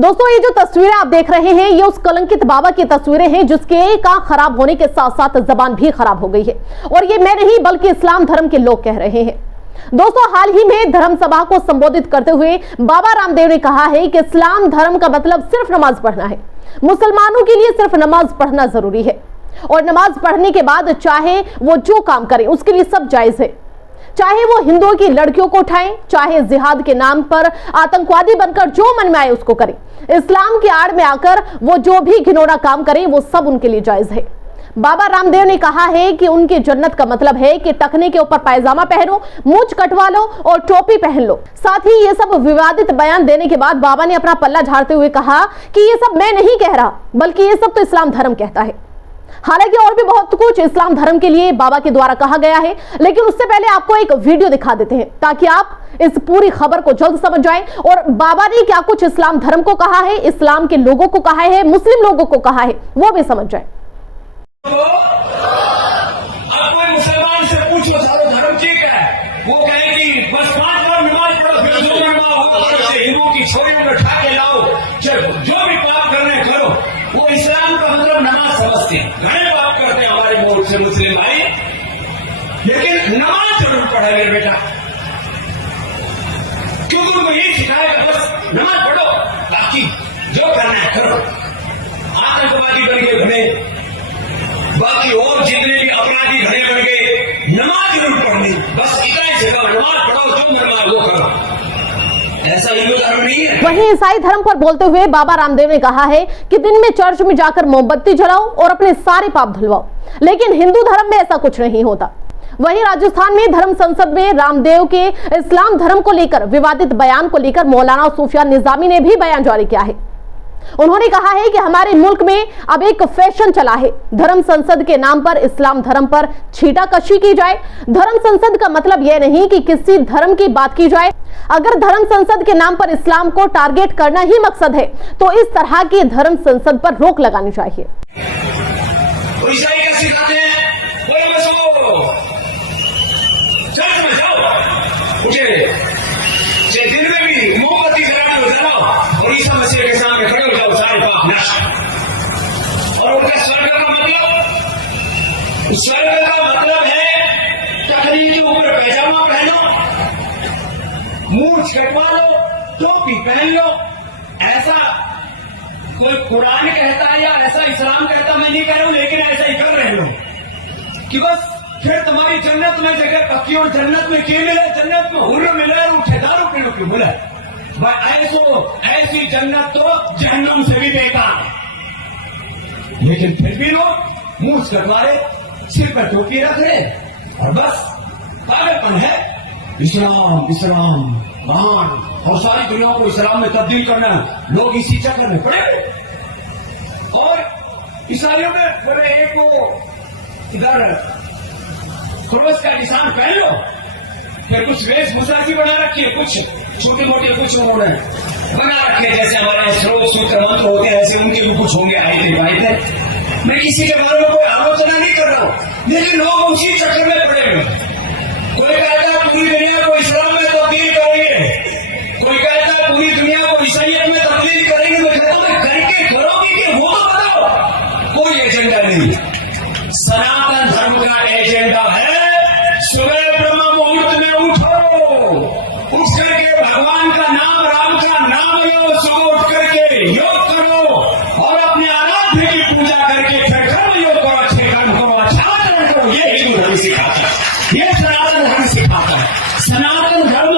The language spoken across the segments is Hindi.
दोस्तों, ये जो तस्वीरें आप देख रहे हैं ये उस कलंकित बाबा की तस्वीरें हैं जिसके का खराब होने के साथ साथ जबान भी खराब हो गई है। और ये मैं नहीं बल्कि इस्लाम धर्म के लोग कह रहे हैं। दोस्तों, हाल ही में धर्म सभा को संबोधित करते हुए बाबा रामदेव ने कहा है कि इस्लाम धर्म का मतलब सिर्फ नमाज पढ़ना है। मुसलमानों के लिए सिर्फ नमाज पढ़ना जरूरी है और नमाज पढ़ने के बाद चाहे वो जो काम करें उसके लिए सब जायज है। चाहे वो हिंदुओं की लड़कियों को उठाएं, चाहे जिहाद के नाम पर आतंकवादी बनकर जो मन में आए उसको करें, इस्लाम की आड़ में आकर वो जो भी घिनौना काम करें वो सब उनके लिए जायज है। बाबा रामदेव ने कहा है कि उनकी जन्नत का मतलब है कि टखने के ऊपर पायजामा पहनो, मूंछ कटवा लो और टोपी पहन लो। साथ ही ये सब विवादित बयान देने के बाद बाबा ने अपना पल्ला झाड़ते हुए कहा कि ये सब मैं नहीं कह रहा बल्कि ये सब तो इस्लाम धर्म कहता है। हालांकि और भी बहुत कुछ इस्लाम धर्म के लिए बाबा के द्वारा कहा गया है, लेकिन उससे पहले आपको एक वीडियो दिखा देते हैं ताकि आप इस पूरी खबर को जल्द समझ जाएं और बाबा ने क्या कुछ इस्लाम धर्म को कहा है, इस्लाम के लोगों को कहा है, मुस्लिम लोगों को कहा है, वो भी समझ जाएं। अब कोई मुसलमान से पूछो सारा धर्म ठीक है, वो कहेगी बस 5 बार नमाज पढ़ो, फिर जो हिंदुओं की छोरियों को उठा के लाओ, जो भी पाप करने करो। वो इस्लाम का मतलब नमाज समझते हैं। घने पाप करते हैं हमारे मुल्क से मुस्लिम भाई, लेकिन नमाज जरूर पढ़े मेरे बेटा, क्योंकि उनको यही सिखाएगा बस नमाज पढ़ो, बाकी जो करना है करो। आतंकवादी बन गए घने, बाकी और जितने भी अपराधी घने बन गए, नमाज जरूर पढ़नी, बस इतना ही सिखाओ, नमाज पढ़ो, जो मन वो करो। ऐसा हिंदू धर्म नहीं है। वहीं ईसाई धर्म पर बोलते हुए बाबा रामदेव ने कहा है कि दिन में चर्च में जाकर मोमबत्ती जलाओ और अपने सारे पाप धुलवाओ, लेकिन हिंदू धर्म में ऐसा कुछ नहीं होता। वहीं राजस्थान में धर्म संसद में रामदेव के इस्लाम धर्म को लेकर विवादित बयान को लेकर मौलाना सूफियान निजामी ने भी बयान जारी किया है। उन्होंने कहा है कि हमारे मुल्क में अब एक फैशन चला है, धर्म संसद के नाम पर इस्लाम धर्म पर छीटाकशी की जाए। धर्म संसद का मतलब यह नहीं कि किसी धर्म की बात की जाए। अगर धर्म संसद के नाम पर इस्लाम को टारगेट करना ही मकसद है तो इस तरह की धर्म संसद पर रोक लगानी चाहिए। दिन में भी मोमबत्ती जलाओ और ईसा मसीह के सामने खड़े हो जाओ, सारे पाप नष्ट। और उनका स्वर्ग का मतलब है टखनी के ऊपर पैजामा पहनो, मूंछ कटवा लो, टोपी पहन लो। ऐसा कोई कुरान कहता है या ऐसा इस्लाम कहता, मैं नहीं कह रहा हूं, लेकिन ऐसा ही कर रहे लोग कि बस फिर तुम्हारी जन्नत में जगह पक्की। और जन्नत में क्या मिले? जन्नत में हुर्र मिले और उठेदार रुपयों की मिले। ऐसी जन्नत तो जहन्नम से भी बेकार है। लेकिन फिर भी लोग मुंह कटवा रहे, सिर पर टोपी रख रहे और बस पागलपन है। इस्लाम इस्लाम महान, और सारी दुनिया को इस्लाम में तब्दील करना, लोग इसी चक्कर में पड़े। और ईसाइयों में बोले एक को इधर क्रॉस का निशान पहन लो, फिर कुछ वेशभूषा की बना रखी है, कुछ छोटे मोटे कुछ उन्होंने बना रखे, जैसे हमारे श्लोक सूत्र मंत्र होते हैं ऐसे उनके भी कुछ होंगे आयते बायते। मैं किसी के बारे में कोई आलोचना नहीं कर रहा हूं, लेकिन लोग उसी चक्कर में पड़े हुए। कोई कहता है पूरी दुनिया को इस्लाम में तब्दील करेंगे, कोई कहता है पूरी दुनिया को ईसाइयत में तब्दील करेंगे। मैं कहता हूं करके करोगे कि वो तो बताओ। कोई एजेंडा नहीं, सनातन धर्म का एजेंडा है सुबह ब्रह्म मुहूर्त में उठ करके भगवान का नाम, राम का नाम लो, सुबह उठ करके योग करो और अपने आराध्य की पूजा करके फिर कर्म योग करो, अच्छे कर्म करो, अच्छा आचरण करो। ये हिंदू धर्म सिखाता है, ये सनातन धर्म सिखाता है। सनातन धर्म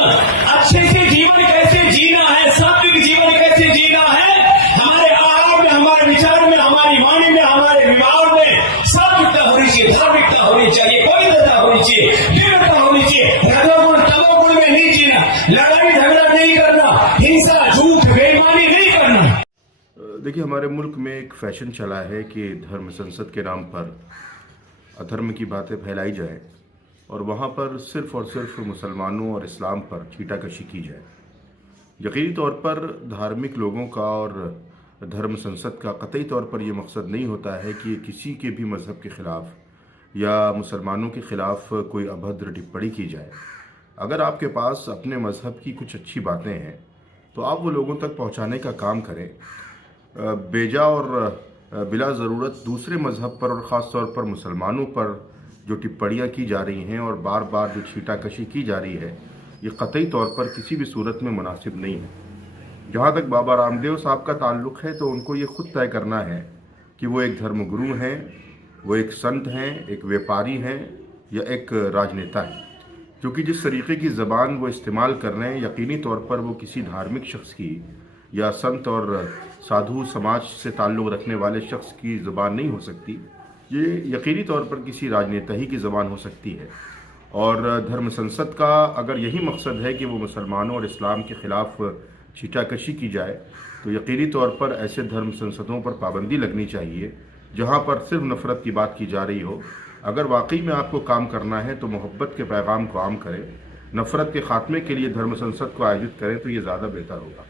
अच्छे से जीवन कैसे जीना है, सात्विक जीवन कैसे जीना है, हमारे आहार में, हमारे विचार में, हमारी वाणी में, हमारे विवाह में सात्विकता होनी चाहिए, धार्मिकता होनी चाहिए, पवित्रता होनी चाहिए, विविधता होनी चाहिए। रजोगुण तमोगुण में नहीं जीना, लड़ाई झगड़ा नहीं करना, हिंसा झूठ बेईमानी नहीं करना। देखिए, हमारे मुल्क में एक फैशन चला है कि धर्म संसद के नाम पर अधर्म की बातें फैलाई जाए और वहाँ पर सिर्फ़ और सिर्फ मुसलमानों और इस्लाम पर छीटाकशी की जाए। यकीनी तौर पर धार्मिक लोगों का और धर्म संसद का कतई तौर पर यह मकसद नहीं होता है कि किसी के भी मज़हब के ख़िलाफ़ या मुसलमानों के ख़िलाफ़ कोई अभद्र टिप्पणी की जाए। अगर आपके पास अपने मज़हब की कुछ अच्छी बातें हैं तो आप वो लोगों तक पहुंचाने का काम करें। बेजा और बिला ज़रूरत दूसरे मज़हब पर और ख़ास तौर पर मुसलमानों पर जो टिप्पणियाँ की जा रही हैं और बार बार जो छीटाकशी की जा रही है, ये क़तई तौर पर किसी भी सूरत में मुनासिब नहीं है। जहाँ तक बाबा रामदेव साहब का ताल्लुक़ है तो उनको ये खुद तय करना है कि वो एक धर्मगुरु हैं, वो एक संत हैं, एक व्यापारी हैं या एक राजनेता हैं। क्योंकि जिस तरीके की ज़बान वो इस्तेमाल कर रहे हैं, यकीनी तौर पर वो किसी धार्मिक शख्स की या संत और साधु समाज से ताल्लुक़ रखने वाले शख्स की ज़बान नहीं हो सकती। ये यकीनी तौर पर किसी राजनेता ही की ज़बान हो सकती है। और धर्म संसद का अगर यही मकसद है कि वो मुसलमानों और इस्लाम के ख़िलाफ़ छीटाकशी की जाए, तो यकीनी तौर पर ऐसे धर्म संसदों पर पाबंदी लगनी चाहिए जहाँ पर सिर्फ नफ़रत की बात की जा रही हो। अगर वाकई में आपको काम करना है तो मोहब्बत के पैगाम को आम करें, नफ़रत के ख़ात्मे के लिए धर्म संसद को आयोजित करें तो ये ज़्यादा बेहतर होगा।